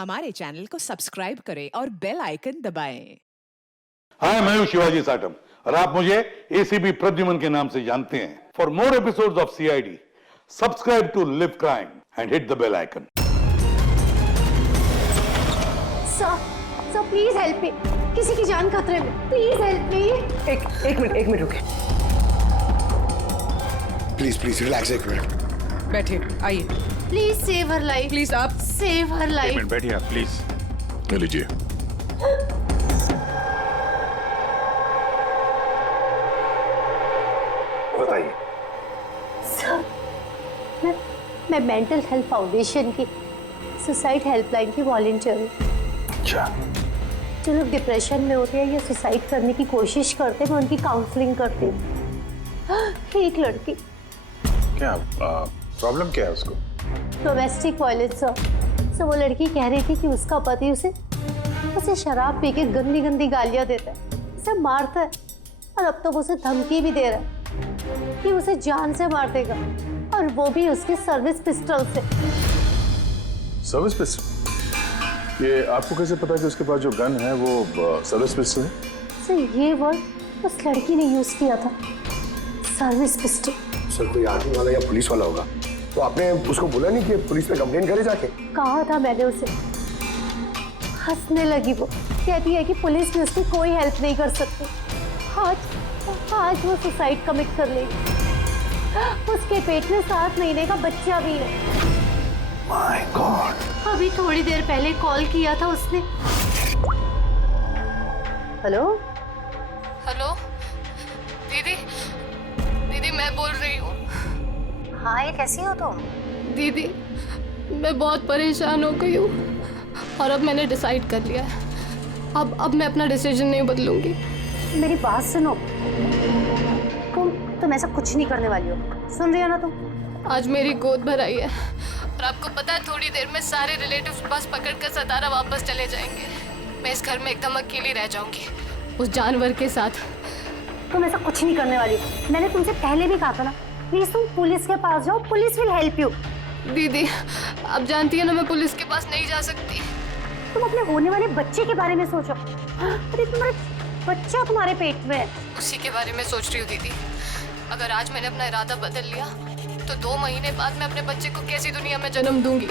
हमारे चैनल को सब्सक्राइब करें और बेल आइकन दबाएं। हाय, मैं हूं शिवाजी साटम और आप मुझे एसीपी प्रद्युमन के नाम से जानते हैं। For more episodes of CID, subscribe to live crime and hit the bell icon. Sir please help me, किसी की जान खतरे में, प्लीज हेल्प मी। एक मिनट रुके। प्लीज रिलैक्स, एक मिनट बैठिए, आइए। Please save her life, please आप सेव हर लाइफ। एक मिनट बैठिए आप, प्लीज। लीजिए। बताइए। सर मैं मेंटल हेल्थ फाउंडेशन की सुसाइड हेल्पलाइन की वॉलंटियर हूँ। अच्छा। जो लोग डिप्रेशन में होते हैं या सुसाइड करने की कोशिश करते हैं, मैं उनकी काउंसलिंग करती हूँ। एक लड़की, क्या प्रॉब्लम क्या है उसको? Domestic violence sir. वो लड़की कह रही थी कि उसका पति उसे शराब पी के गंदी गंदी गालियां देता है, उसे मारता है और अब तो वो उसे धमकी भी दे रहा है कि उसे जान से मार देगा, और वो भी उसकी सर्विस पिस्टल से। Service pistol? ये आपको कैसे पता कि उसके पास जो गन है वो सर्विस पिस्टल है? सर ये वर्ड उस लड़की ने यूज किया था, सर्विस पिस्टल। सर कोई आर्मी वाला या पुलिस वाला होगा, तो आपने उसको बोला नहीं कि पुलिस पे कंप्लेंट करे जाके? कहा था मैंने उसे। हंसने लगी वो, कहती है कि पुलिस भी उसकी कोई हेल्प नहीं कर सकती। आज वो सुसाइड कमिट कर लेगी। उसके पेट में 7 महीने का बच्चा भी है। My God. अभी थोड़ी देर पहले कॉल किया था उसने। हेलो हेलो दीदी, दीदी मैं बोल रही हूँ। हाँ, ये कैसी हो तुम? दीदी मैं बहुत परेशान हो गई हूँ और अब मैंने डिसाइड कर लिया है। अब मैं अपना डिसीजन नहीं बदलूंगी। मेरी बात सुनो, तुम ऐसा कुछ नहीं करने वाली हो, सुन रही हो ना तुम? आज मेरी गोद भर आई है और आपको पता है थोड़ी देर में सारे रिलेटिव्स बस पकड़कर सतारा वापस चले जाएंगे। मैं इस घर में एकदम अकेली रह जाऊंगी उस जानवर के साथ। तुम ऐसा कुछ नहीं करने वाली हो, मैंने तुमसे पहले भी कहा था ना। प्लीज तुम पुलिस के पास जाओ, पुलिस विल हेल्प यू। दीदी आप जानती है ना मैं पुलिस के पास नहीं जा सकती। तुम अपने होने वाले बच्चे के बारे में सोचो। अरे तुम्हारे बच्चा तुम्हारे पेट में है। उसी के बारे में सोच रही हूँ दीदी। अगर आज मैंने अपना इरादा बदल लिया तो 2 महीने बाद मैं अपने बच्चे को कैसी दुनिया में जन्म दूंगी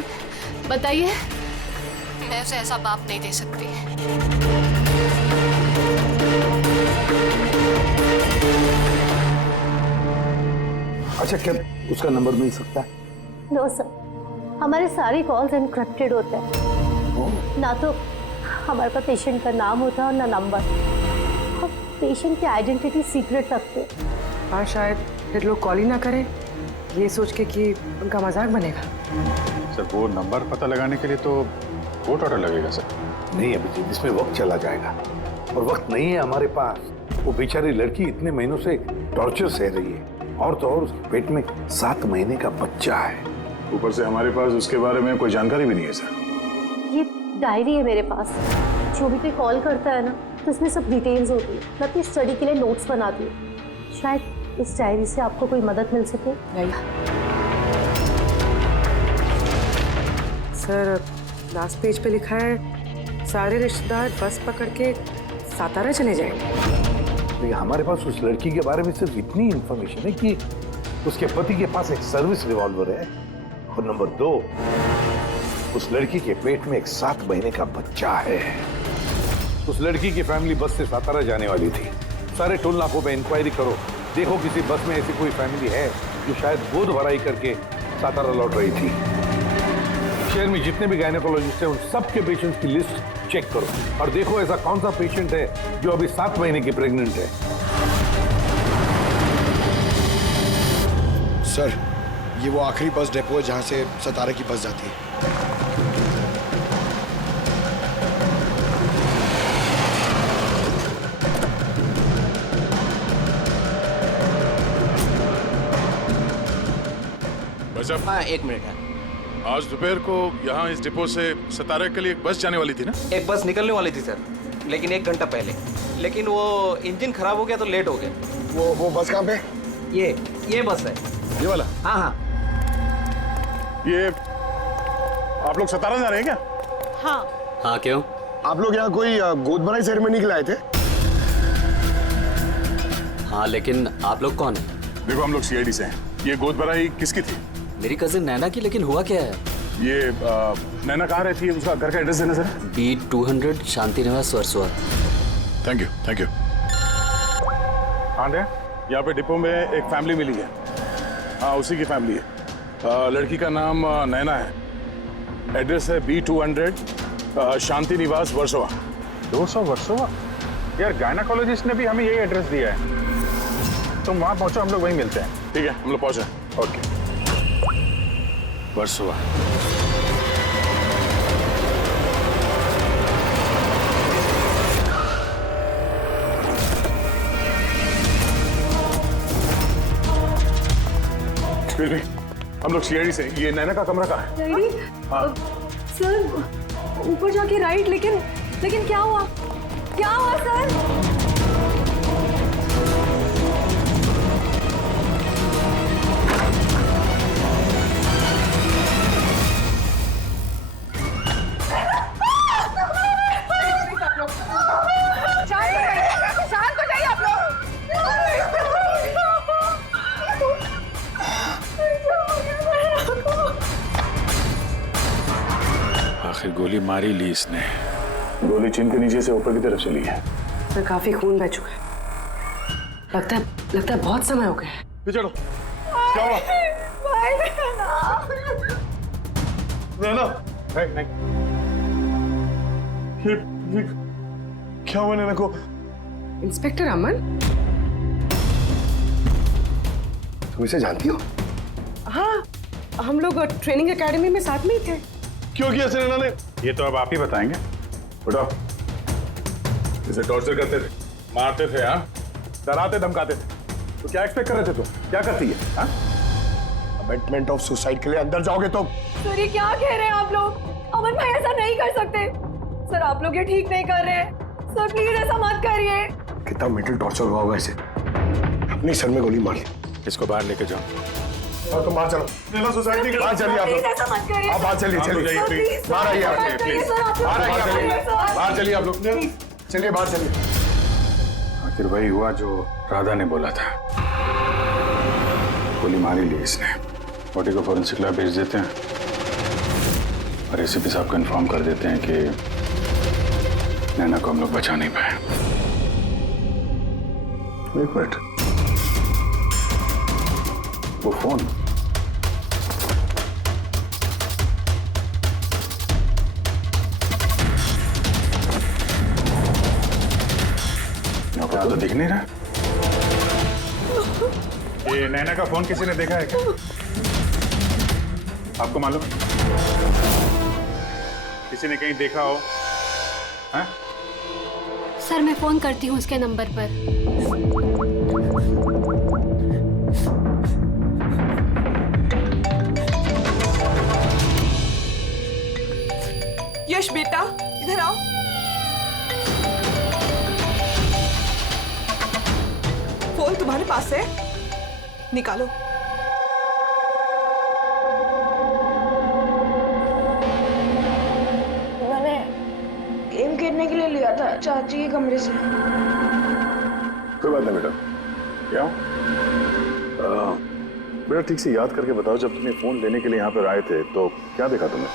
बताइए। मैं उसे ऐसा बाप नहीं दे सकती। अच्छा, क्या उसका नंबर मिल सकता है? नो सर, हमारे सारे कॉल्स एनक्रिप्टेड होते हैं। ना तो हमारे पास पेशेंट का नाम होता है और ना नंबर। हम पेशेंट की आइडेंटिटी सीक्रेट रखते हैं। और शायद फिर लोग कॉल ही ना करें, ये सोच के कि उनका मजाक बनेगा। सर वो नंबर पता लगाने के लिए तो कोर्ट ऑर्डर लगेगा सर। नहीं अभिजीत, इसमें वक्त चला जाएगा और वक्त नहीं है हमारे पास। वो बेचारी लड़की इतने महीनों से टॉर्चर सह रही है, और तो और उसके पेट में 7 महीने का बच्चा है। ऊपर से हमारे पास उसके बारे में कोई जानकारी भी नहीं है सर। ये डायरी है मेरे पास, जो भी कोई कॉल करता है ना तो इसमें सब डिटेल्स होती है। मैं अपनी स्टडी के लिए नोट्स बनाती हूँ, शायद इस डायरी से आपको कोई मदद मिल सके। नहीं सर, लास्ट पेज पे लिखा है सारे रिश्तेदार बस पकड़ के सातारा चले जाएंगे। लेकिन हमारे पास उस लड़की के बारे में सिर्फ इतनी इंफॉर्मेशन है कि उसके पति के पास एक सर्विस रिवॉल्वर है, और नंबर 2, उस लड़की के पेट में एक 7 महीने का बच्चा है। उस लड़की की फैमिली बस से सातारा जाने वाली थी। सारे टोल नाकों पे इंक्वायरी करो, देखो किसी बस में ऐसी कोई फैमिली है जो शायद गोद भराई करके सातारा लौट रही थी। शहर में जितने भी गायनेकोलॉजिस्ट हैं उन सबके पेशेंट्स की लिस्ट चेक करो और देखो ऐसा कौन सा पेशेंट है जो अभी 7 महीने की प्रेग्नेंट है। सर, ये वो आखिरी बस डिपो है जहां से सतारा की बस जाती है। हाँ, 1 मिनट है। आज दोपहर को यहाँ इस डिपो से सतारा के लिए एक बस जाने वाली थी ना? एक बस निकलने वाली थी सर, लेकिन 1 घंटा पहले। लेकिन वो इंजन खराब हो गया तो लेट हो गया। वो बस कहाँ पे? ये बस है। ये वाला? हाँ। ये आप लोग सतारा जा रहे हैं क्या? हाँ। हाँ क्यों? आप लोग यहाँ कोई गोद भराई सेरेमनी के लिए आए थे? हाँ लेकिन आप लोग कौन है? देखो हम लोग सीआईडी से हैं। ये गोद भराई किसकी थी? मेरी कजिन नैना की, लेकिन हुआ क्या है? ये नैना कहाँ रहती है? उसका घर का एड्रेस देना सर। B200 शांति निवास Versova. Thank you thank you. हाँ यहाँ पे डिपो में एक फैमिली मिली है। हाँ उसी की फैमिली है। लड़की का नाम नैना है। एड्रेस है B200 शांति निवास वर्सोवा। 200 वर्सोवा? यार गायनाकोलॉजिस्ट ने भी हमें यही एड्रेस दिया है। तुम वहां पहुंचो, हम लोग वहीं मिलते हैं। ठीक है हम लोग पहुंचे। ओके। वर्सोवा। हम लोग सीआईडी से। ये नैना का कमरा कहाँ है? हाँ। सर ऊपर जाके राइट, लेकिन क्या हुआ सर? आखिर गोली मारी ली इसने। गोली चिन के नीचे से ऊपर की तरफ चली है। सर काफी खून बह चुका है। लगता है बहुत समय हो गया है। चलो क्या हुआ? नैना नहीं। ये क्या हुआ नैना को? इंस्पेक्टर अमन, तुम इसे जानती हो? हाँ हम लोग ट्रेनिंग एकेडमी में साथ में ही थे। क्यों किया ऐसे नैना ने? ये तो अब आप ही बताएंगे। बताओ। इसे टॉर्चर करते थे, मारते थे, हाँ डराते धमकाते थे, तो क्या एक्सपेक्ट कर रहे थे तुम? क्या करती है? हाँ अबेटमेंट ऑफ सुसाइड के लिए अंदर जाओगे तो? सर ये क्या कह रहे हैं आप लोग? अमन भाई ऐसा नहीं कर सकते सर, आप लोग ये ठीक नहीं कर रहे हैं सर, प्लीज ऐसा मत करिए। कितना मेंटल टॉर्चर हुआ होगा इसे। अपनी सर में गोली मारी। इसको बाहर लेके जाओ। और तुम बाहर चलो। नैना सोसाइटी के बाहर चलिए आप लोग। ऐसा मत करिए। आप बाहर चलिए बाहर आइए आप। बाहर चलिए आप लोग। चलिए बाहर चलिए। आखिर वही हुआ जो राधा ने बोला था। गोली मारी ली इसने। बॉडी को फॉरेंसिक लैब भेज देते हैं और एसीपी साहब को इन्फॉर्म कर देते हैं कि नैना को हम लोग बचा नहीं पाए। एक मिनट, वो फोन तो दिख नहीं रहा। ये नैना का फोन किसी ने देखा है क्या? आपको मालूम? किसी ने कहीं देखा हो? हाँ? सर मैं फोन करती हूँ उसके नंबर पर। यश बेटा इधर आओ। फोन तुम्हारे पास है, निकालो। मैंने गेम खेलने के लिए लिया था चाची के कमरे से। कोई बात नहीं बेटा। क्या बेटा ठीक से याद करके बताओ, जब तुमने फोन लेने के लिए यहाँ पर आए थे तो क्या देखा तुमने?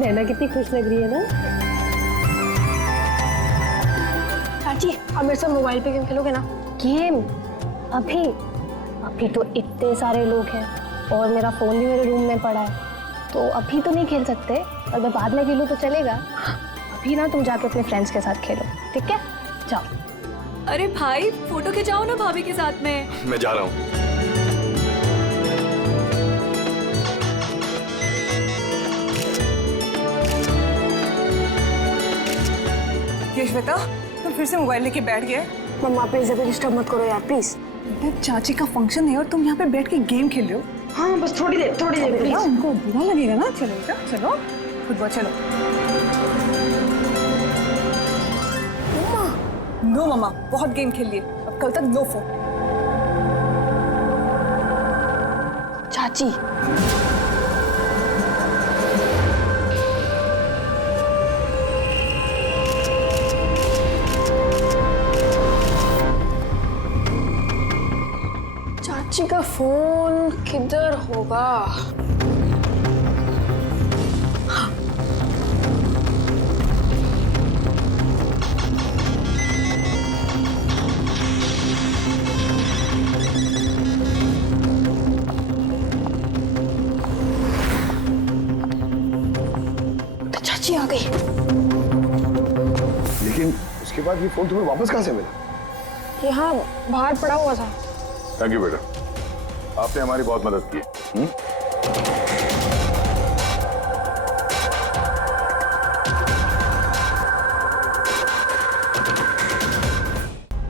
नैना कितनी खुश लग रही है ना। चाची अब मेरे साथ मोबाइल पे गेम खेलोगे ना? गेम? अभी तो इतने सारे लोग हैं और मेरा फोन भी मेरे रूम में पड़ा है, तो अभी तो नहीं खेल सकते, और मैं बाद में खेलूँ तो चलेगा। अभी ना तुम जाके अपने फ्रेंड्स के साथ खेलो, ठीक है? जाओ। अरे भाई फोटो खिंचाओ ना भाभी के साथ में। मैं जा रहा हूँ। यशवेता तुम फिर से मोबाइल लेके बैठ गए। मम्मा प्लीज अभी डिस्टर्ब मत करो यार प्लीज। चाची का फंक्शन है और तुम यहाँ पे बैठ के गेम खेल रहे हो। हाँ बस थोड़ी देर प्लीज। उनको बुरा लगेगा ना। चलो बेटा चलो, फुटबॉल चलो। नो मामा, बहुत गेम खेल लिए, अब कल तक नो फोन। चाची चाची का फोन किधर होगा? तो चाची आ गई। लेकिन उसके बाद ये फोन तुम्हें वापस कहाँ से मिला? यहाँ बाहर पड़ा हुआ था। थैंक यू बेटा, आपने हमारी बहुत मदद की।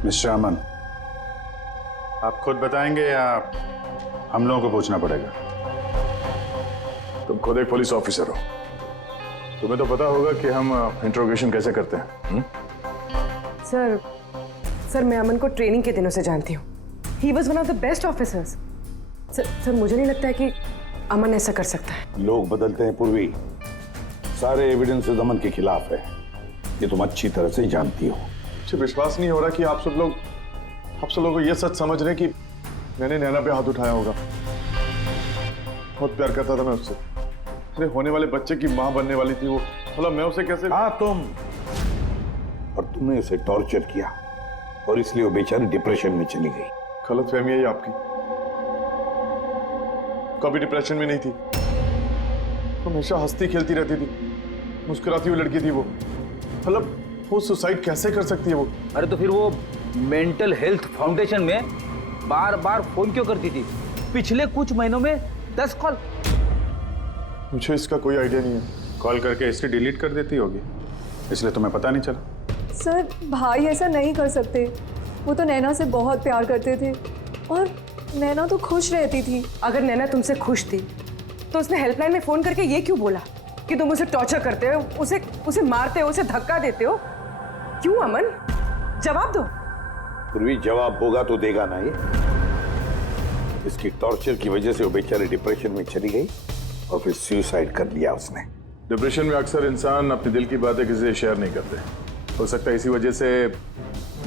मिस्टर अमन, आप खुद बताएंगे या हम लोगों को पूछना पड़ेगा? तुम खुद एक पुलिस ऑफिसर हो, तुम्हें तो पता होगा कि हम इंट्रोगेशन कैसे करते हैं। सर मैं अमन को ट्रेनिंग के दिनों से जानती हूँ। He was one of the best officers. Sir मुझे नहीं लगता है कि अमन ऐसा कर सकता है। लोग बदलते हैं पूर्वी, सारे एविडेंसेस अमन के खिलाफ है, ये तुम अच्छी तरह से जानती हो। मुझे विश्वास नहीं हो रहा कि आप सब लोग को ये सच समझ रहे हैं कि मैंने नैना पे हाथ उठाया होगा। बहुत प्यार करता था मैं उससे, मेरे होने वाले बच्चे की माँ बनने वाली थी वो। मतलब मैं उसे कैसे? हाँ तुम, और तुमने उसे टॉर्चर किया और इसलिए वो बेचारी डिप्रेशन में चली गई। गलतफहमी है ये आपकी, कभी डिप्रेशन में नहीं थी, हमेशा हंसती खेलती रहती थी, मुस्कुराती हुई लड़की थी वो। मतलब वो सुसाइड कैसे कर सकती है वो? अरे तो फिर वो मेंटल हेल्थ फाउंडेशन में बार बार फोन क्यों करती थी? पिछले कुछ महीनों में 10 कॉल। मुझे इसका कोई आइडिया नहीं है। कॉल करके हिस्ट्री डिलीट कर देती होगी, इसलिए तुम्हें पता नहीं चला। सर भाई ऐसा नहीं कर सकते, वो तो नैना से बहुत प्यार करते थे और नैना तो खुश रहती थी। अगर नैना तुमसे खुश थी तो उसने हेल्पलाइन में फोन करके ये क्यों बोला कि तुम उसे टॉर्चर करते हो, उसे मारते हो, उसे धक्का देते हो? क्यों अमन, जवाब दो। पूर्वी जवाब होगा तो देगा ना ये। इसकी टॉर्चर की वजह से वो बेचारी डिप्रेशन में चली गई और फिर सुसाइड कर लिया उसने। डिप्रेशन में अक्सर इंसान अपने दिल की बातें किसी से शेयर नहीं करते। हो सकता है इसी वजह से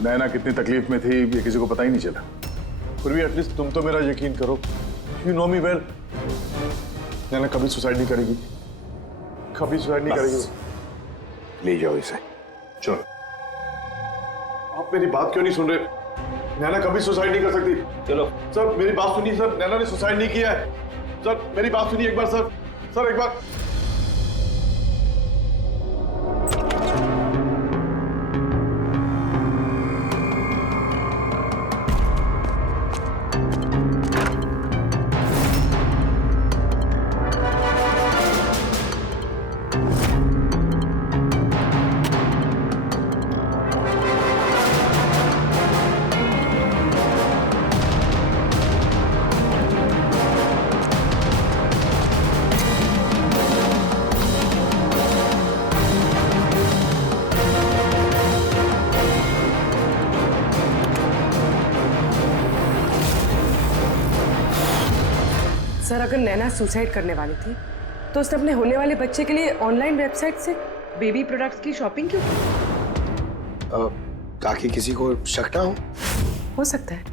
नैना कितनी तकलीफ में थी ये किसी को पता ही नहीं चला। फिर भी एटलीस्ट तुम तो मेरा यकीन करो, यू नो मी वेल, नैना कभी सुसाइड नहीं करेगी, कभी सुसाइड नहीं करेगी। ले जाओ इसे। चलो, आप मेरी बात क्यों नहीं सुन रहे? नैना कभी सुसाइड नहीं कर सकती। चलो सर मेरी बात सुनिए सर, नैना ने सुसाइड नहीं किया है। सर मेरी बात सुनिए एक बार सर, सर एक बार। सर अगर नैना सुसाइड करने वाली थी तो उसने अपने होने वाले बच्चे के लिए ऑनलाइन वेबसाइट से बेबी प्रोडक्ट्स की शॉपिंग क्यों की? ताकि किसी को शक ना हो सकता है,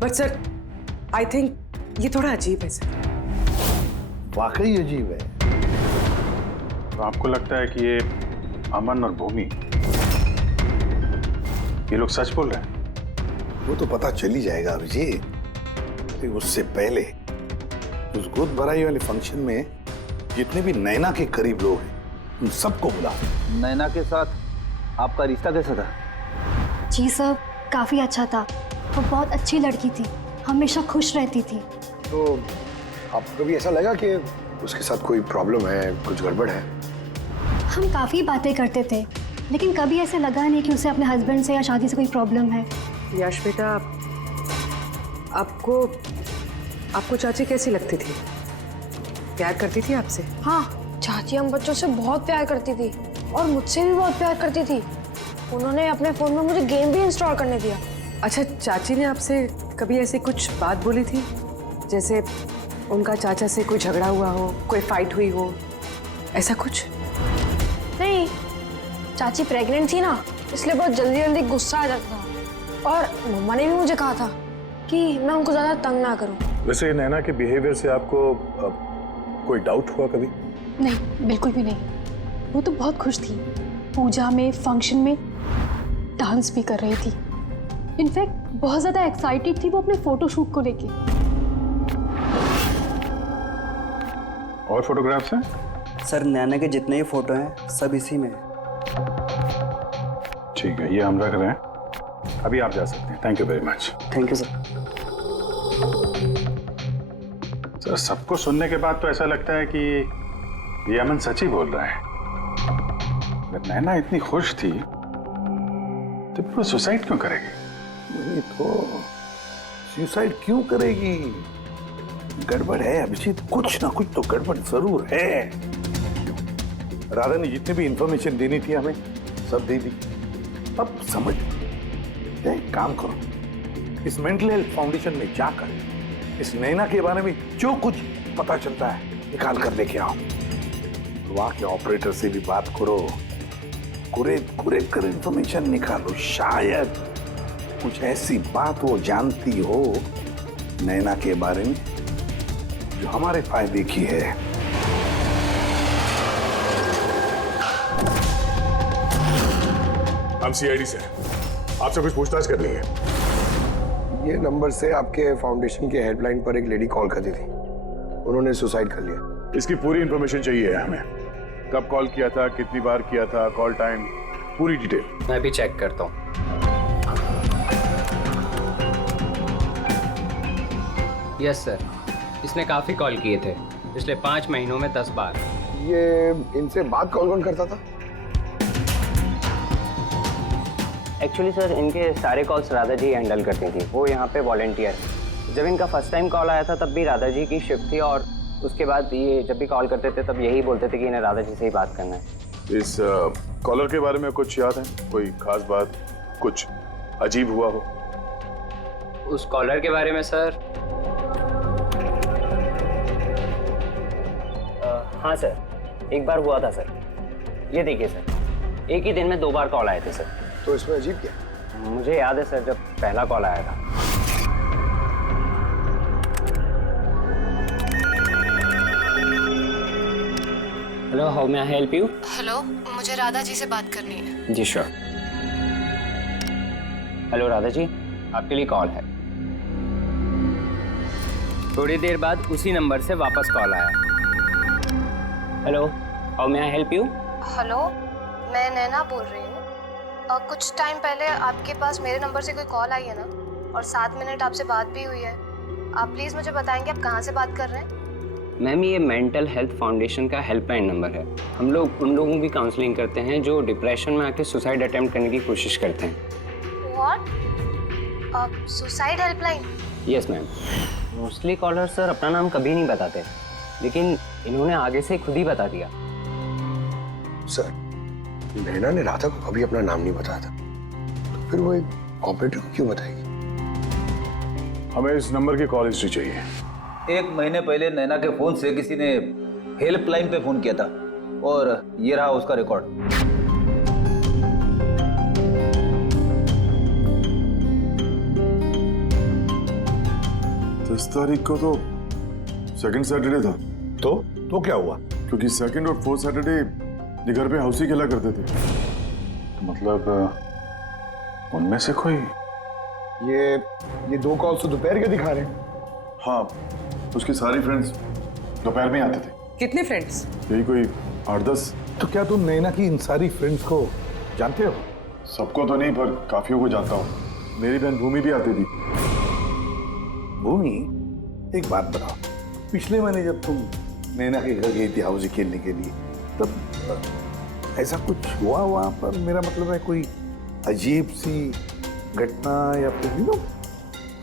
बट सर आई थिंक ये थोड़ा अजीब है सर। वाकई अजीब है। तो आपको लगता है कि ये अमन और भूमि ये लोग सच बोल रहे हैं? वो तो पता चल ही जाएगा अभिजीत। लेकिन उससे पहले उस गोद भराई वाले फंक्शन में जितने भी नैना के करीब लोग हैं उन सबको बुला। नैना के साथ आपका रिश्ता कैसा था? जी सर, काफी अच्छा था। वो बहुत अच्छी लड़की थी, हमेशा खुश रहती थी। तो आपको कभी ऐसा लगा कि उसके साथ कोई प्रॉब्लम है, कुछ गड़बड़ है? हम काफी बातें करते थे, लेकिन कभी ऐसा लगा नहीं कि उसे अपने हस्बैंड से या शादी से कोई प्रॉब्लम है। यश बेटा, आपको आपको चाची कैसी लगती थी? प्यार करती थी आपसे? हाँ, चाची हम बच्चों से बहुत प्यार करती थी और मुझसे भी बहुत प्यार करती थी। उन्होंने अपने फोन में मुझे गेम भी इंस्टॉल करने दिया। अच्छा, चाची ने आपसे कभी ऐसी कुछ बात बोली थी, जैसे उनका चाचा से कोई झगड़ा हुआ हो, कोई फाइट हुई हो, ऐसा कुछ? नहीं, चाची प्रेग्नेंट थी ना, इसलिए बहुत जल्दी जल्दी गुस्सा आ जाता था। और मम्मा ने भी मुझे कहा था कि मैं उनको ज्यादा तंग ना करूं। वैसे नैना के बिहेवियर से आपको कोई डाउट हुआ कभी? नहीं, बिल्कुल भी नहीं। वो तो बहुत खुश थी, पूजा में, फंक्शन में डांस भी कर रही थी। इनफैक्ट बहुत ज्यादा एक्साइटेड थी वो अपने फोटोशूट को लेके। और फोटोग्राफ्स हैं? सर, नैना के जितने ही फोटो हैं सब इसी में है। ठीक है, ये हम रख रहे हैं। अभी आप जा सकते हैं। Thank you very much. Thank you sir. Sir, सबको सुनने के बाद तो ऐसा लगता है कि ये अमन सच ही बोल रहा है। अगर नैना इतनी खुश थी तो वो सुसाइड क्यों करेगी? वही तो, सुसाइड क्यों करेगी? गड़बड़ है अभिजीत, कुछ ना कुछ तो गड़बड़ जरूर है। राधा ने जितनी भी इंफॉर्मेशन देनी थी हमें सब दे दी। अब समझ, एक काम करो, इस मेंटल हेल्थ फाउंडेशन में जाकर इस नैना के बारे में जो कुछ पता चलता है निकाल कर लेके आओ। वहां के ऑपरेटर से भी बात करो, कुरेद कर इंफॉर्मेशन निकालो। शायद कुछ ऐसी बात वो जानती हो नैना के बारे में जो हमारे फायदे की है। हम सीआईडी से आपसे कुछ पूछताछ करनी है। ये नंबर से आपके फाउंडेशन के हेल्पलाइन पर एक लेडी कॉल करती थी, उन्होंने सुसाइड कर लिया। इसकी पूरी इंफॉर्मेशन चाहिए हमें। कब कॉल किया था, कितनी बार किया था, कॉल टाइम, पूरी डिटेल। मैं भी चेक करता हूँ। यस सर, इसने काफी कॉल किए थे पिछले 5 महीनों में 10 बार। ये इनसे बात कौन कौन करता था? एक्चुअली सर, इनके सारे कॉल्स राधा जी हैंडल करती थी। वो यहाँ पे वॉलंटियर है। जब इनका फर्स्ट टाइम कॉल आया था तब भी राधा जी की शिफ्ट थी, और उसके बाद ये जब भी कॉल करते थे तब यही बोलते थे कि इन्हें राधा जी से ही बात करना है। इस कॉलर के बारे में कुछ याद है? कोई खास बात, कुछ अजीब हुआ हो? उस कॉलर के बारे में सर, हाँ सर, एक बार हुआ था सर। ये देखिए सर, एक ही दिन में 2 बार कॉल आए थे सर। तो इसमें अजीब क्या? मुझे याद है सर, जब पहला कॉल आया था। Hello, how may I help you? Hello, मुझे राधा जी से बात करनी है। जी श्योर। हेलो राधा जी, आपके लिए कॉल है। थोड़ी देर बाद उसी नंबर से वापस कॉल आया। Hello, how may I help you? Hello, मैं नैना बोल रही हूँ। कुछ टाइम पहले आपके पास मेरे नंबर से कोई कॉल आई है ना, और 7 मिनट आपसे बात भी हुई है। आप प्लीज़ मुझे बताएंगे आप कहाँ से बात कर रहे हैं? मैम, ये मेंटल हेल्थ फाउंडेशन का हेल्पलाइन नंबर है। हम लोग उन लोगों की काउंसलिंग करते हैं जो डिप्रेशन में आके सुसाइड अटेम्प्ट करने की कोशिश करते हैं। What? Suicide helpline? Yes ma'am. Mostly caller sir अपना नाम कभी नहीं बताते, लेकिन इन्होंने आगे से खुद ही बता दिया। सर, नैना ने राधा को कभी अपना नाम नहीं बताया था, तो फिर वो एक ऑपरेटर को क्यों बताएगी? हमें इस नंबर की कॉल हिस्ट्री चाहिए। 1 महीने पहले नैना के फोन से किसी ने हेल्पलाइन पे फोन किया था, और ये रहा उसका रिकॉर्ड। 10 तारीख को तो सेकंड सैटरडे था। तो क्या हुआ? क्योंकि सेकंड और 4th सैटरडे ये घर पे हाउसी खेला करते थे। तो मतलब उनमें से कोई? ये 2 कॉल्स तो दोपहर के दिखा रहे हैं। हाँ, उसकी सारी फ्रेंड्स दोपहर में आते थे। कितने फ्रेंड्स? यही कोई 8-10। तो क्या तुम नैना की इन सारी फ्रेंड्स को जानते हो? सबको तो नहीं, पर काफियों को जानता हूँ। मेरी बहन भूमि भी आती थी। भूमि, एक बात बताओ, पिछले महीने जब तुम नैना के घर गई थी हाउसी खेलने के लिए, तब ऐसा कुछ हुआ वहां पर? मेरा मतलब है कोई अजीब सी घटना या फिर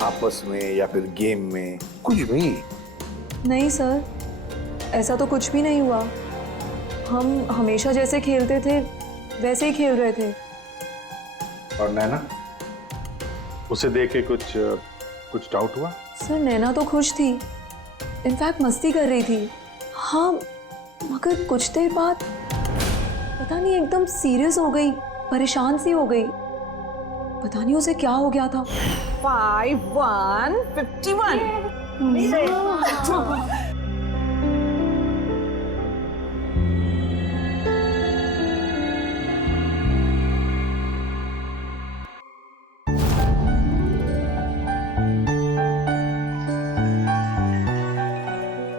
आपस में या फिर गेम में, कुछ भी? नहीं सर, ऐसा तो कुछ भी नहीं हुआ। हम हमेशा जैसे खेलते थे वैसे ही खेल रहे थे। और नैना, उसे देख के कुछ डाउट हुआ? सर नैना तो खुश थी, इनफैक्ट मस्ती कर रही थी। हाँ, मगर कुछ देर बाद पता नहीं एकदम सीरियस हो गई, परेशान सी हो गई। पता नहीं उसे क्या हो गया था। 5151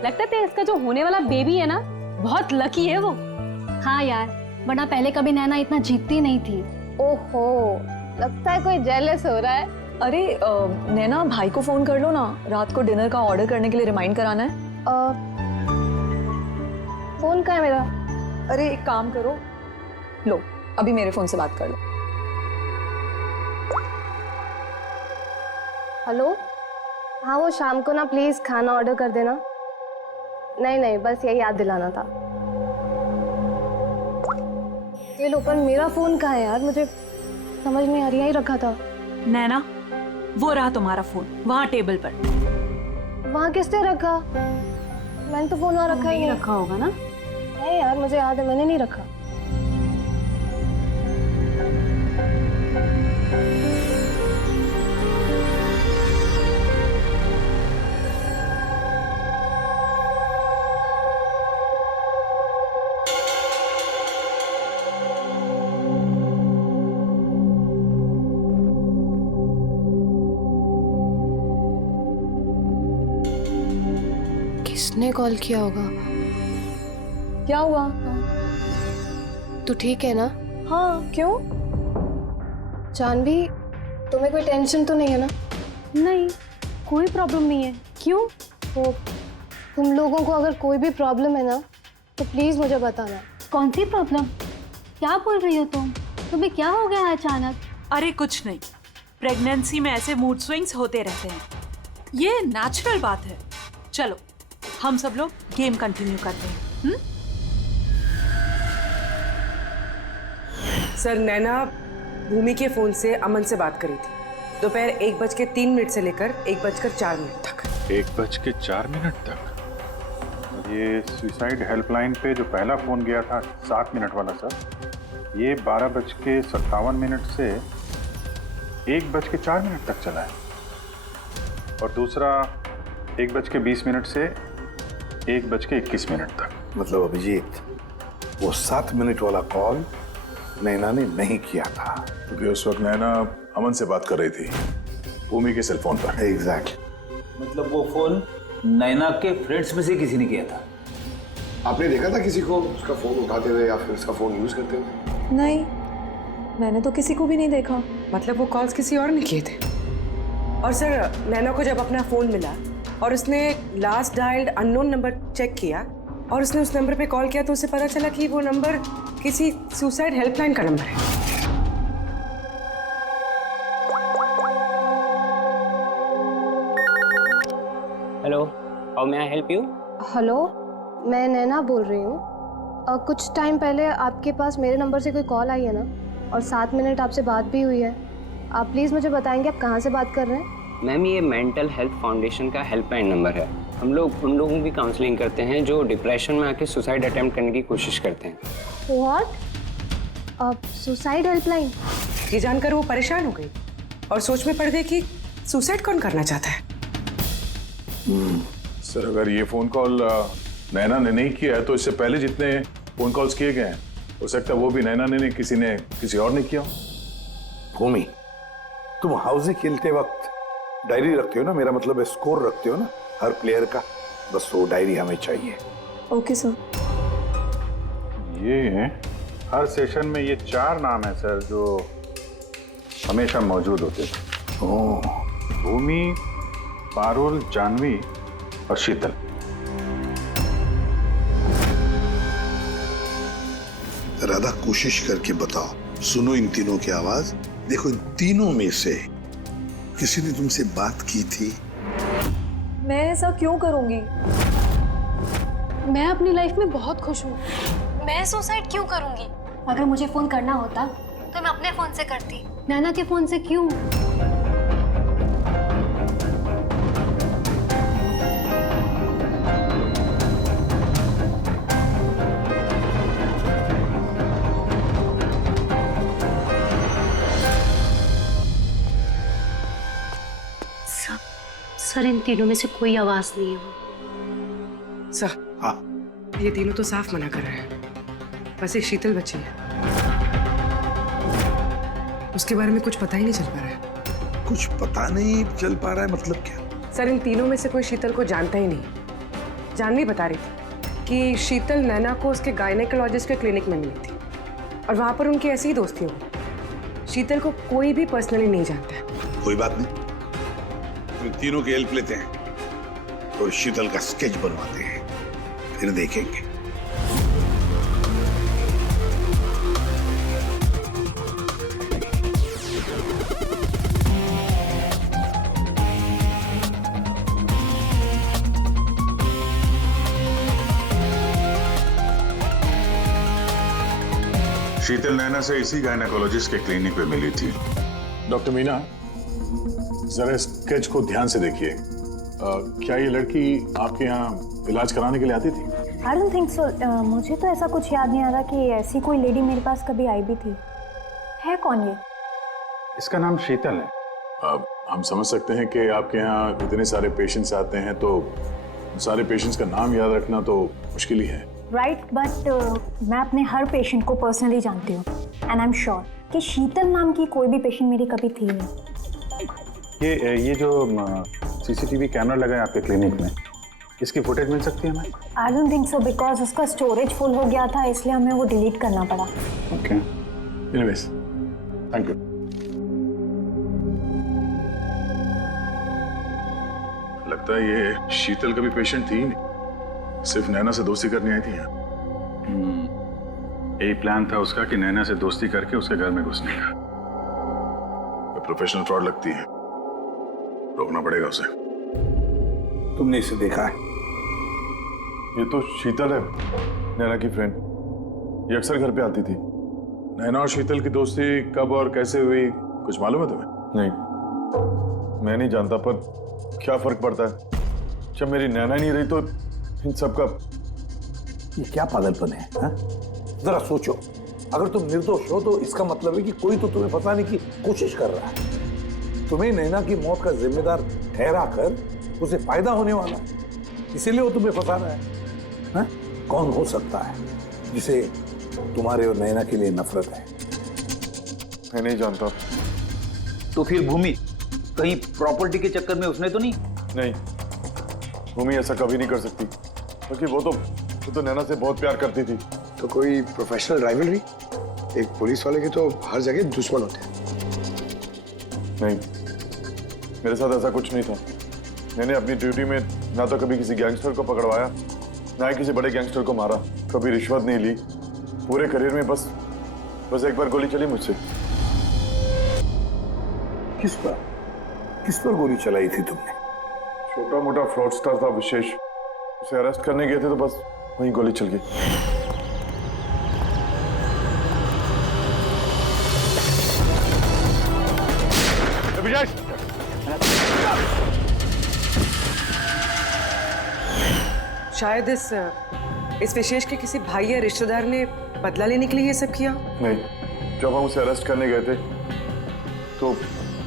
लगता है इसका जो होने वाला बेबी है ना, बहुत लकी है वो। हाँ यार, वरना पहले कभी नैना इतना जीतती नहीं थी। ओहो, लगता है कोई जेलस हो रहा है। अरे नैना, भाई को फोन कर लो ना, रात को डिनर का ऑर्डर करने के लिए रिमाइंड कराना है। फोन कहाँ है मेरा? अरे एक काम करो, लो अभी मेरे फोन से बात कर लो। हेलो, हाँ वो शाम को ना प्लीज खाना ऑर्डर कर देना। नहीं, बस यही याद दिलाना था। ये लो, पर मेरा फोन कहाँ है यार, मुझे समझ नहीं आ रही। यही रखा था। नैना, वो रहा तुम्हारा फोन वहाँ टेबल पर। वहाँ किसने रखा? मैंने तो फोन वहाँ रखा ही नहीं। रखा होगा ना? नहीं यार, मुझे याद है मैंने नहीं रखा। किसने कॉल किया होगा? क्या हुआ? तू ठीक है ना? हाँ, क्यों? जानवी, तुम्हें कोई टेंशन तो नहीं है ना? नहीं, कोई प्रॉब्लम नहीं है। क्यों? तो तुम लोगों को अगर कोई भी प्रॉब्लम है ना, तो प्लीज मुझे बताना। कौन सी प्रॉब्लम? क्या बोल रही हो तुम? तुम्हें क्या हो गया अचानक? अरे कुछ नहीं, प्रेगनेंसी में ऐसे मूड स्विंग्स होते रहते हैं, ये नेचुरल बात है। चलो हम सब लोग गेम कंटिन्यू करते हैं। सर, नैना भूमि के फोन से अमन से बात करी थी दोपहर 1:03 से लेकर 1:04 तक। 1:04 तक? ये सुसाइड हेल्पलाइन पे जो पहला फोन गया था 7 मिनट वाला सर, ये 12:57 से 1:04 तक चला है, और दूसरा 1:20 से 1:21 तक। मतलब अभिजीत, वो 7 मिनट वाला कॉल नैना ने नहीं किया था, क्योंकि उस वक्त नैना अमन से बात कर रही थी भूमि के सेल फोन पर। एग्जैक्टली। मतलब वो फोन नैना के फ्रेंड्स में से किसी ने किया था? आपने देखा था किसी को उसका फोन उठाते हुए या फिर उसका फोन यूज करते हुए? नहीं, मैंने तो किसी को भी नहीं देखा। मतलब वो कॉल्स किसी और ने किए थे। और सर, नैना को जब अपना फोन मिला और उसने last dialled unknown number check किया और उसने उस नंबर पे कॉल किया, तो उसे पता चला कि वो नंबर किसी सुसाइड हेल्पलाइन का नंबर है। Hello, how may I help you? Hello, मैं नैना बोल रही हूँ। कुछ टाइम पहले आपके पास मेरे नंबर से कोई कॉल आई है ना, और 7 मिनट आपसे बात भी हुई है। आप प्लीज़ मुझे बताएंगे आप कहाँ से बात कर रहे हैं? मैम, ये मेंटल हेल्थ फाउंडेशन का हेल्पलाइन नंबर है। हम लोग उन लोगों की काउंसलिंग करते हैं जो डिप्रेशन में आके सुसाइड अटेम्प्ट करने की कोशिश करते हैं। व्हाट? Suicide helpline? ये जानकर वो परेशान हो गई और सोच में पड़ गई कि सुसाइड कौन करना चाहता है। सर, अगर ये फोन कॉल नैना ने नहीं किया है, तो इससे पहले जितने फोन कॉल्स किए गए हैं, हो सकता है वो भी नैना ने किसी और ने किया हो। भूमि, तुम हाउसी खेलते वक्त डायरी रखते हो ना? मेरा मतलब है स्कोर रखते हो ना हर प्लेयर का? बस वो डायरी हमें चाहिए। Okay sir. ये हर सेशन में ये 4 नाम है सर जो हमेशा मौजूद होते थे। भूमि, पारुल, जानवी और शीतल। राधा, कोशिश करके बताओ। सुनो इन तीनों की आवाज, देखो इन तीनों में से किसी ने तुमसे बात की थी? मैं ऐसा क्यों करूंगी? मैं अपनी लाइफ में बहुत खुश हूँ। मैं सुसाइड क्यों करूंगी? अगर मुझे फोन करना होता तो मैं अपने फोन से करती, नैना के फोन से क्यों? सर, इन तीनों में से कोई आवाज नहीं है। सर, हाँ, ये तीनों तो साफ मना कर रहे हैं। बस एक शीतल बची है, उसके बारे में कुछ पता ही नहीं चल पा रहा है। कुछ पता नहीं चल पा रहा है मतलब क्या? सर, इन तीनों में से कोई शीतल को जानता ही नहीं। जानवी बता रही थी कि शीतल नैना को उसके गायनेकोलॉजिस्ट के क्लिनिक में मिली थी और वहां पर उनकी ऐसी ही दोस्ती हो गई। शीतल को कोई भी पर्सनली नहीं जानता है। कोई बात नहीं, हम तीनों की हेल्प लेते हैं और शीतल का स्केच बनवाते हैं, फिर देखेंगे। शीतल नैना से इसी गायनेकोलॉजिस्ट के क्लिनिक पे मिली थी। डॉक्टर मीना, जरा स्केच को ध्यान से देखिए। क्या ये लड़की आपके यहाँ इलाज कराने के लिए आती थी? I don't think so. मुझे तो ऐसा कुछ याद नहीं आ रहा कि ऐसी कोई लेडी मेरे पास कभी आई भी थी। है कौन ये? इसका नाम शीतल है। हम समझ सकते हैं कि आपके यहाँ इतने सारे पेशेंट्स आते हैं तो सारे पेशेंट्स का नाम याद रखना तो मुश्किल ही है। राइट, बट मैं अपने हर पेशेंट को पर्सनली जानती हूँ एंड आई एम श्योर कि शीतल नाम की कोई भी पेशेंट मेरी कभी थी नहीं। ये जो सीसीटीवी कैमरा लगा है आपके क्लिनिक में, इसकी फुटेज मिल सकती है हमें? I don't think so, because उसका स्टोरेज फुल हो गया था, इसलिए हमें वो डिलीट करना पड़ा। Okay, anyways, thank you. लगता है ये शीतल का भी पेशेंट थी नहीं, सिर्फ नैना से दोस्ती करने आई थी यहाँ। यही प्लान था उसका कि नैना से दोस्ती करके उसके घर में घुसने का। प्रोफेशनल फ्रॉड लगती है, रोकना पड़ेगा उसे। तुमने इसे देखा है? ये तो शीतल है, नैना की फ्रेंड। ये अक्सर घर पे आती थी। नैना और शीतल की दोस्ती कब और कैसे हुई कुछ मालूम है तुम्हें? नहीं, मैं नहीं जानता, पर क्या फर्क पड़ता है? जब मेरी नैना नहीं रही तो इन सब का। ये क्या पागलपन है हा? जरा सोचो, अगर तुम निर्दोष हो तो इसका मतलब है कि कोई तो तुम्हें फंसाने की कोशिश कर रहा है। तुम्हें नैना की मौत का जिम्मेदार ठहरा कर उसे फायदा होने वाला है, इसीलिए वो तुम्हें फंसा रहा है। हा? कौन हो सकता है जिसे तुम्हारे और नैना के लिए नफरत है? मैं नहीं जानता। तो फिर भूमि कहीं प्रॉपर्टी के चक्कर में उसने तो नहीं? नहीं, भूमि ऐसा कभी नहीं कर सकती, क्योंकि वो तो नैना से बहुत प्यार करती थी। तो कोई प्रोफेशनल राइवलरी? एक पुलिस वाले के तो हर जगह दुश्मन होते हैं। नहीं, मेरे साथ ऐसा कुछ नहीं था। मैंने अपनी ड्यूटी में ना तो कभी किसी गैंगस्टर को पकड़वाया, ना ही किसी बड़े गैंगस्टर को मारा, कभी रिश्वत नहीं ली। पूरे करियर में बस एक बार गोली चली मुझसे। किस पर गोली चलाई थी तुमने? छोटा मोटा फ्रॉडस्टर था विशेष, उसे अरेस्ट करने गए थे तो बस वहीं गोली चल गई। शायद इस विशेष के किसी भाई या रिश्तेदार ने बदला लेने के लिए ये सब किया। नहीं, जब हम उसे अरेस्ट करने गए थे तो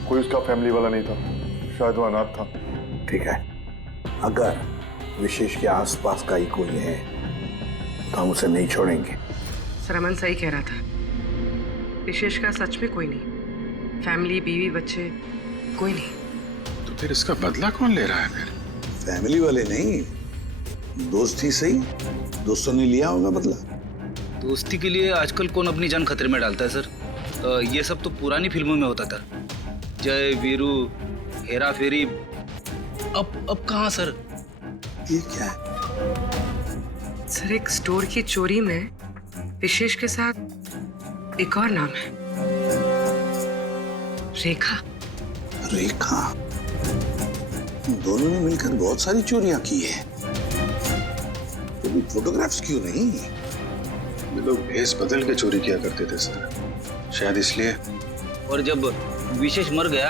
कोई उसका फैमिली वाला नहीं था, शायद वो अनाथ था। ठीक है, अगर विशेष के आसपास का ही कोई है तो हम उसे नहीं छोड़ेंगे। सर, अमन सही कह रहा था, विशेष का सच में कोई नहीं, फैमिली, बीवी, बच्चे कोई नहीं। तो फिर इसका बदला कौन ले रहा है? फिर फैमिली वाले नहीं, दोस्त ही सही। दोस्तों ने लिया होगा बदला। दोस्ती के लिए आजकल कौन अपनी जान खतरे में डालता है सर? ये सब तो पुरानी फिल्मों में होता था, जय वीरू, हेरा फेरी। अब कहाँ सर? ये क्या है? सर, एक स्टोर की चोरी में विशेष के साथ एक और नाम है, रेखा। रेखा, दोनों ने मिलकर बहुत सारी चोरियां की है, तो फोटोग्राफ्स क्यों नहीं? ये लोग भेस बदल के चोरी किया करते थे सर, शायद इसलिए। और जब विशेष मर गया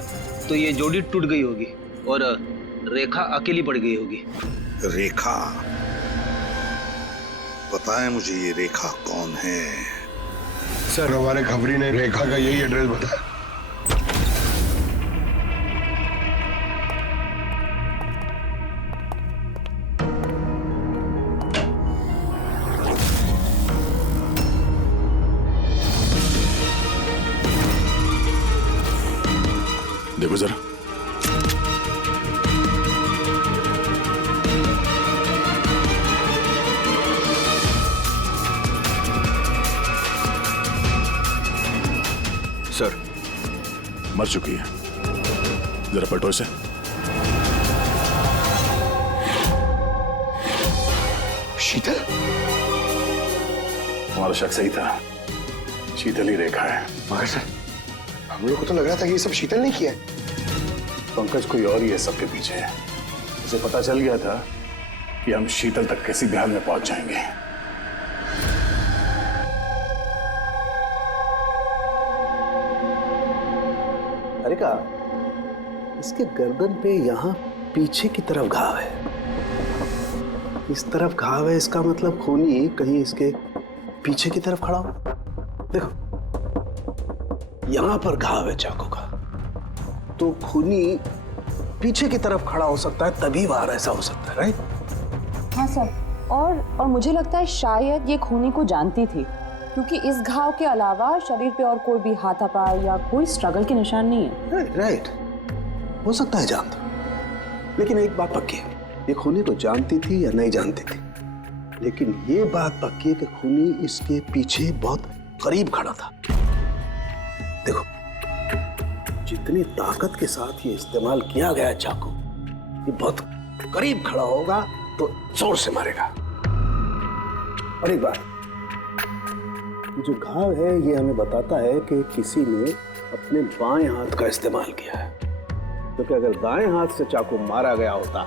तो ये जोड़ी टूट गई होगी और रेखा अकेली पड़ गई होगी। रेखा? पता है मुझे ये रेखा कौन है? सर हमारे खबरी ने रेखा का यही एड्रेस बताया। देखो जरा। सर मर चुकी है, जरा पलटो इसे। शीतल? हमारा शक सही था, शीतल ही रेखा है। मगर सर हम लोग को तो लग रहा था कि ये सब शीतल ने किया है। पंकज कोई और ही है सबके पीछे है। उसे पता चल गया था कि हम शीतल तक किसी भी हाल में पहुंच जाएंगे। अरे का इसके गर्दन पे यहाँ पीछे की तरफ घाव है, इस तरफ घाव है, इसका मतलब खूनी कहीं इसके पीछे की तरफ खड़ा हो। देखो यहां पर घाव है चाकू का, तो खूनी पीछे की तरफ खड़ा हो सकता है, तभी बाहर ऐसा हो सकता है, राइट? हाँ सर, और मुझे लगता है शायद ये खूनी को जानती थी, क्योंकि इस घाव के अलावा शरीर पे और कोई भी हाथापाई या कोई स्ट्रगल के निशान नहीं है। राइट, हो सकता है जानती, लेकिन एक बात पक्की है, ये खूनी को जानती थी या नहीं जानती थी, लेकिन ये बात पक्की है कि खूनी इसके पीछे बहुत करीब खड़ा था। देखो जितनी ताकत के साथ ये इस्तेमाल किया गया चाकू, ये बहुत करीब खड़ा होगा तो जोर से मारेगा। और एक बात, ये जो घाव है ये हमें बताता है कि किसी ने अपने बाएं हाथ का इस्तेमाल किया है, क्योंकि अगर दाएं हाथ से चाकू मारा गया होता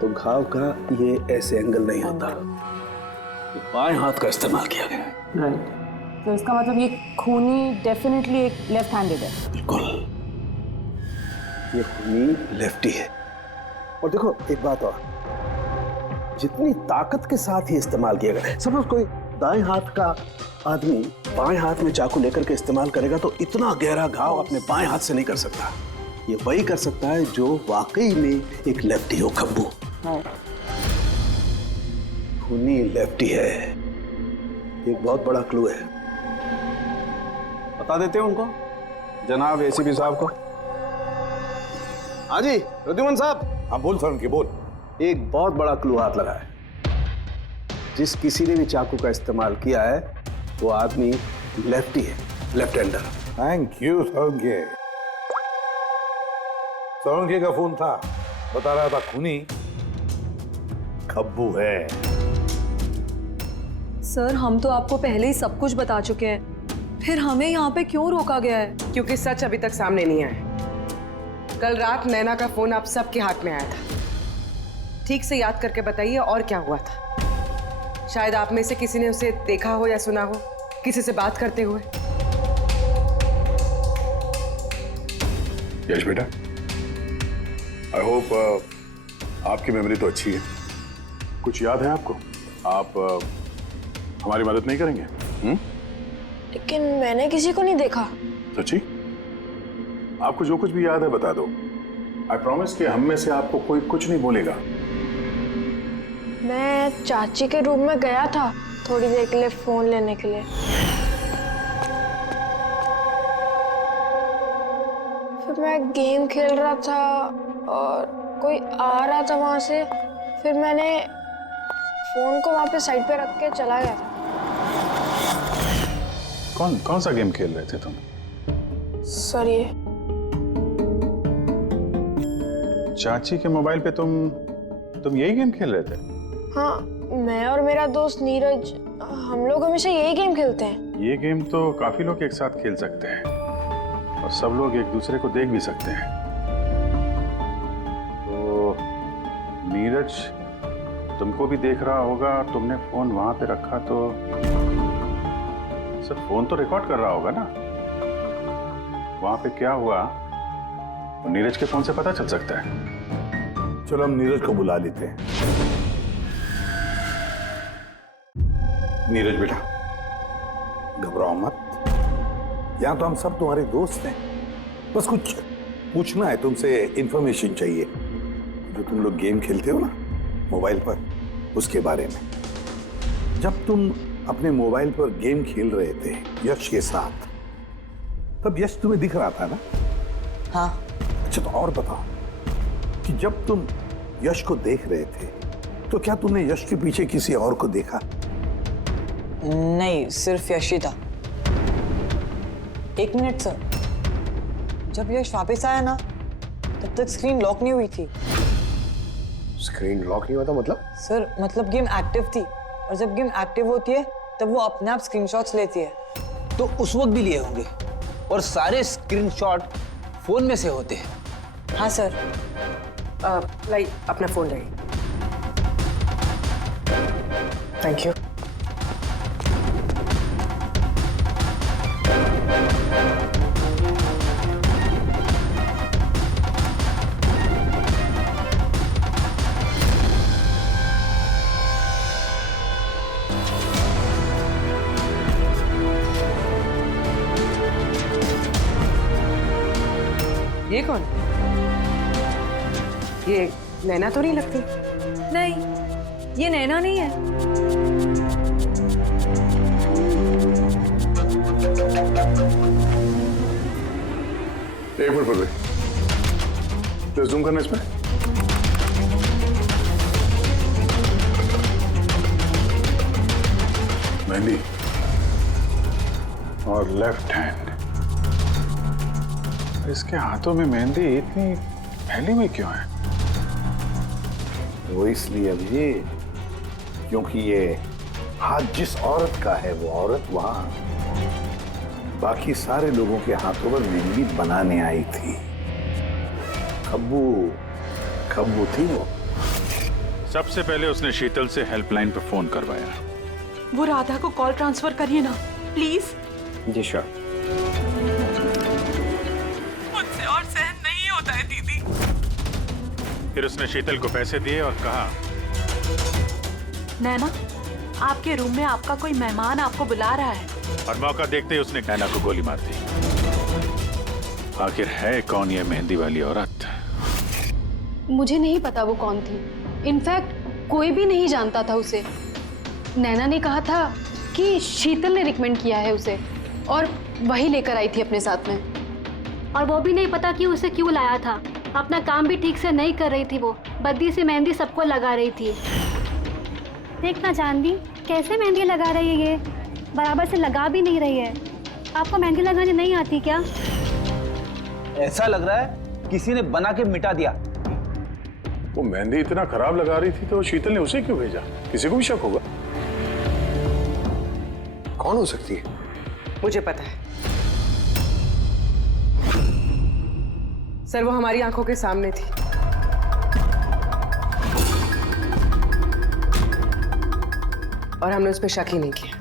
तो घाव का ये ऐसे एंगल नहीं होता, ये बाएं हाथ का इस्तेमाल किया गया है। राइट, तो इसका मतलब ये खूनी डेफिनेटली एक लेफ्ट हैंडेड है। बिल्कुल, ये खूनी लेफ्टी है। और देखो एक बात और, जितनी ताकत के साथ ये इस्तेमाल किया गया, सपोज कोई दाएं हाथ का आदमी बाएं हाथ में चाकू लेकर के इस्तेमाल करेगा तो इतना गहरा घाव अपने बाएं हाथ से नहीं कर सकता। ये वही कर सकता है जो वाकई में एक लेफ्टी हो। खब्बू खूनी लेफ्टी है, एक बहुत बड़ा क्लू है। बता देते हैं उनको, जनाब एसीपी साहब को। हाँ जी प्रद्युमन साहब। हाँ बोल सर, उनकी बोल। एक बहुत बड़ा क्लू हाथ लगा है, जिस किसी ने भी चाकू का इस्तेमाल किया है वो आदमी लेफ्टी है, left hander. Thank you Solanki. Solanki का फोन था, बता रहा था खूनी खब्बू है। सर हम तो आपको पहले ही सब कुछ बता चुके हैं, फिर हमें यहाँ पे क्यों रोका गया है? क्योंकि सच अभी तक सामने नहीं आया। कल रात नैना का फोन आप सबके हाथ में आया था, ठीक से याद करके बताइए और क्या हुआ था। शायद आप में से किसी ने उसे देखा हो या सुना हो किसी से बात करते हुए। यश बेटा, आई होप आपकी मेमोरी तो अच्छी है, कुछ याद है आपको? आप हमारी मदद नहीं करेंगे? लेकिन मैंने किसी को नहीं देखा। सच्ची? आपको जो कुछ भी याद है बता दो। आई प्रॉमिस कि हम में से आपको कोई कुछ नहीं बोलेगा। मैं चाची के रूम में गया था थोड़ी देर के लिए फोन लेने के लिए, फिर मैं गेम खेल रहा था और कोई आ रहा था वहां से, फिर मैंने फोन को वहां पे साइड पे रख के चला गया था। कौन सा गेम खेल रहे थे तुम? सर ये चाची के मोबाइल पे तुम यही गेम खेल रहे थे? हाँ, मैं और मेरा दोस्त नीरज, हम लोग हमेशा यही गेम खेलते हैं। ये गेम तो काफी लोग एक साथ खेल सकते हैं, और सब लोग एक दूसरे को देख भी सकते हैं। तो नीरज तुमको भी देख रहा होगा, तुमने फोन वहां पे रखा तो सर फोन तो रिकॉर्ड कर रहा होगा ना, वहां पे क्या हुआ तो नीरज के फोन से पता चल सकता है। चलो हम नीरज को बुला लेते हैं। नीरज बेटा, घबराओ मत, यहां तो हम सब तुम्हारे दोस्त हैं। बस कुछ पूछना है तुमसे, इंफॉर्मेशन चाहिए। जो तुम लोग गेम खेलते हो ना मोबाइल पर, उसके बारे में। जब तुम अपने मोबाइल पर गेम खेल रहे थे यश के साथ, तब यश तुम्हें दिख रहा था ना? हाँ। अच्छा तो और बताओ कि जब तुम यश को देख रहे थे तो क्या तुमने यश के पीछे किसी और को देखा? नहीं, सिर्फ यश ही था। एक मिनट सर, जब यश वापस आया ना तब तक स्क्रीन लॉक नहीं हुई थी। स्क्रीन लॉक नहीं हुआ था मतलब? सर मतलब गेम एक्टिव थी, और जब गेम एक्टिव होती है तब वो अपने आप स्क्रीनशॉट्स लेती है। तो उस वक्त भी लिए होंगे, और सारे स्क्रीनशॉट फोन में से होते हैं। हाँ सर। लाई अपना फोन लाई। Thank you. ये कौन? ये नैना तो नहीं लगती। नहीं, ये नैना नहीं है। एक मिनट पर प्लीज जूम करना इसमें। मेहंदी और लेफ्ट हैंड। इसके हाथों में मेहंदी इतनी फैली हुई क्यों है? वो इसलिए अभी क्योंकि ये हाथ जिस औरत का है वो औरत वहां बाकी सारे लोगों के हाथों पर मेहंदी बनाने आई थी। खब्बू थी वो। सबसे पहले उसने शीतल से हेल्पलाइन पर फोन करवाया। वो राधा को कॉल ट्रांसफर करिए ना प्लीज। Ji sure. मुझसे और सहन नहीं होता है दीदी। फिर उसने शीतल को पैसे दिए और कहा, नैना आपके रूम में आपका कोई मेहमान आपको बुला रहा है। और मौका देखते ही उसने नैना को गोली मार दी। आखिर है कौन ये मेहंदी वाली औरत? मुझे नहीं पता वो कौन थी। इनफैक्ट कोई भी नहीं जानता था उसे। नैना ने कहा था कि शीतल ने रिकमेंड किया है उसे, और वही लेकर आई थी अपने साथ में। और वो भी नहीं पता कि उसे क्यों लाया था। अपना काम भी ठीक से नहीं कर रही थी वो, बद्दी से मेहंदी सबको लगा रही थी। देखना चांदी कैसे मेहंदी लगा रही है, ये बराबर से लगा भी नहीं रही है। आपको मेहंदी लगाने नहीं आती क्या? ऐसा लग रहा है किसी ने बना के मिटा दिया। वो मेहंदी इतना खराब लगा रही थी तो शीतल ने उसे क्यों भेजा? किसी को भी शक होगा। कौन हो सकती है? मुझे पता है सर, वो हमारी आंखों के सामने थी। और हमने उस पर शक ही नहीं किया।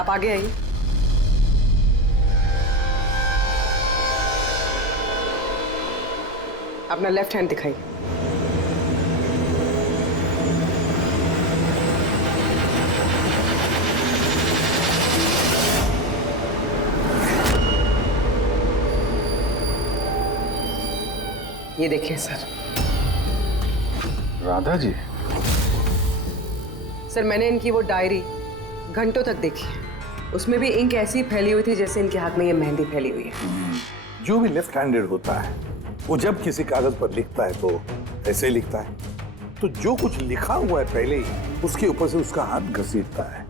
आप आगे आइए। अपना लेफ्ट हैंड दिखाइए। ये देखिए सर। राधा जी? सर मैंने इनकी वो डायरी घंटों तक देखी है। उसमें भी इंक ऐसी फैली हुई थी जैसे इनके हाथ में ये मेहंदी फैली हुई है। जो भी लेफ्ट हैंडेड होता है वो जब किसी कागज पर लिखता है तो ऐसे ही लिखता है। तो जो कुछ लिखा हुआ है पहले ही उसके ऊपर से उसका हाथ घसीटता है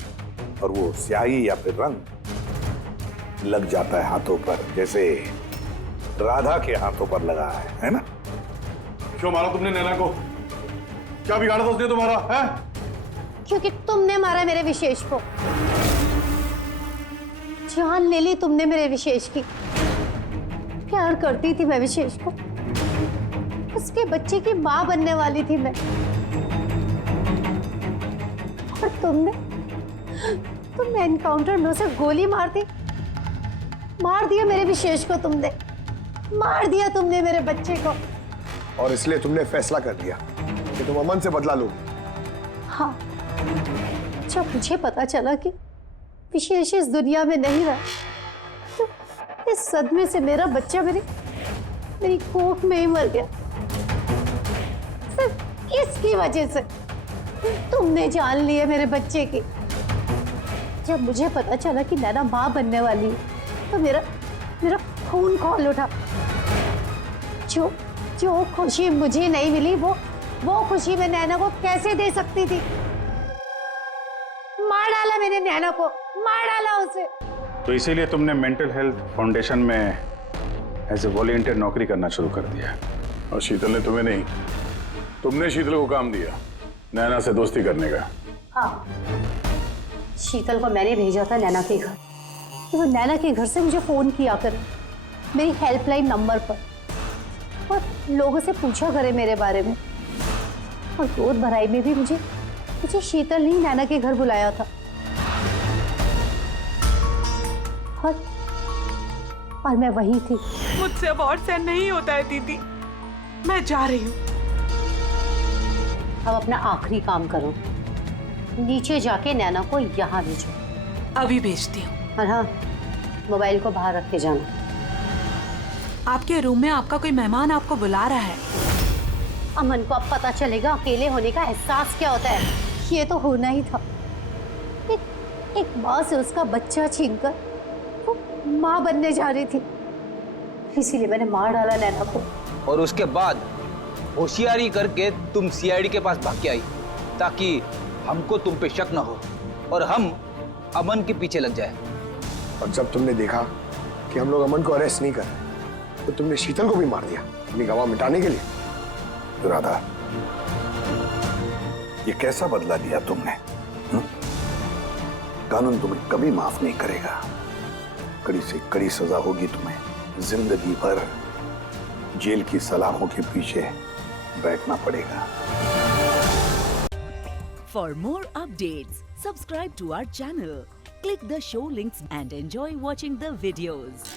और वो स्याही या फिर रंग लग जाता है हाथों पर, जैसे राधा के हाथों पर लगा है ना? क्यों मारा तुमने नैना को? क्या बिगाड़ा था उसने तुम्हारा? है क्योंकि तुमने मारा मेरे विशेष को। जान ले ली तुमने मेरे विशेष की। प्यार करती थी मैं विशेष को, उसके बच्चे की मां बनने वाली थी मैं, और तुमने एनकाउंटर में उसे गोली मार दिया मेरे विशेष को। तुमने मार दिया तुमने मेरे बच्चे को। और इसलिए तुमने फैसला कर लिया कि तुम अमन से बदला लो। हाँ, जब मुझे पता चला कि विशेष इस दुनिया में नहीं रहा, तो इस सदमे से मेरा बच्चा मेरी कोख में ही मर गया। सिर्फ इसकी वजह से तुमने जान ली है मेरे बच्चे की। जब मुझे पता चला कि नैना मां बनने वाली है, तो मेरा खून खौल उठा। जो खुशी मुझे नहीं मिली, वो खुशी मैं नैना को कैसे दे सकती थी? मार डाला मैंने नैना को, मार डाला उसे। तो इसीलिए तुमने मेंटल हेल्थ फाउंडेशन में एज ए वॉलंटियर नौकरी करना शुरू कर दिया। और शीतल ने तुम्हें नहीं, तुमने शीतल को काम दिया नैना से दोस्ती करने का। हाँ, शीतल को मैंने भेजा था नैना के घर। तो वो नैना के घर से मुझे फोन किया करे मेरी हेल्पलाइन नंबर पर, और लोगों से पूछा करे मेरे बारे में। और गोद भराई में भी मुझे शीतल ने नैना के घर बुलाया था। और मैं वही थी। मुझसे अब और सहन नहीं होता है दीदी, मैं जा रही हूँ। अब अपना आखिरी काम करो, नीचे जाके नैना को यहाँ भेजो। अभी भेजती हूँ। और हाँ, मोबाइल को बाहर रख के जाना। आपके रूम में आपका कोई मेहमान आपको बुला रहा है। अमन को अब पता चलेगा अकेले होने का एहसास क्या होता है। ये तो होना ही था। एक माँ से उसका बच्चा छीनकर वो माँ बनने जा रही थी, इसीलिए मैंने मार डाला नैना को। और उसके बाद होशियारी करके तुम सीआईडी के पास भाग के आई, ताकि हमको तुम पे शक न हो और हम अमन के पीछे लग जाए। और जब तुमने देखा कि हम लोग अमन को अरेस्ट नहीं कर रहे, तो तुमने शीतल को भी मार दिया अपनी गवाह मिटाने के लिए। राधा, ये कैसा बदला लिया तुमने? कानून तुम्हें कभी माफ नहीं करेगा। कड़ी से कड़ी सजा होगी तुम्हें। जिंदगी भर जेल की सलाखों के पीछे बैठना पड़ेगा। For more updates, subscribe to our channel, click the show links and enjoy watching the videos.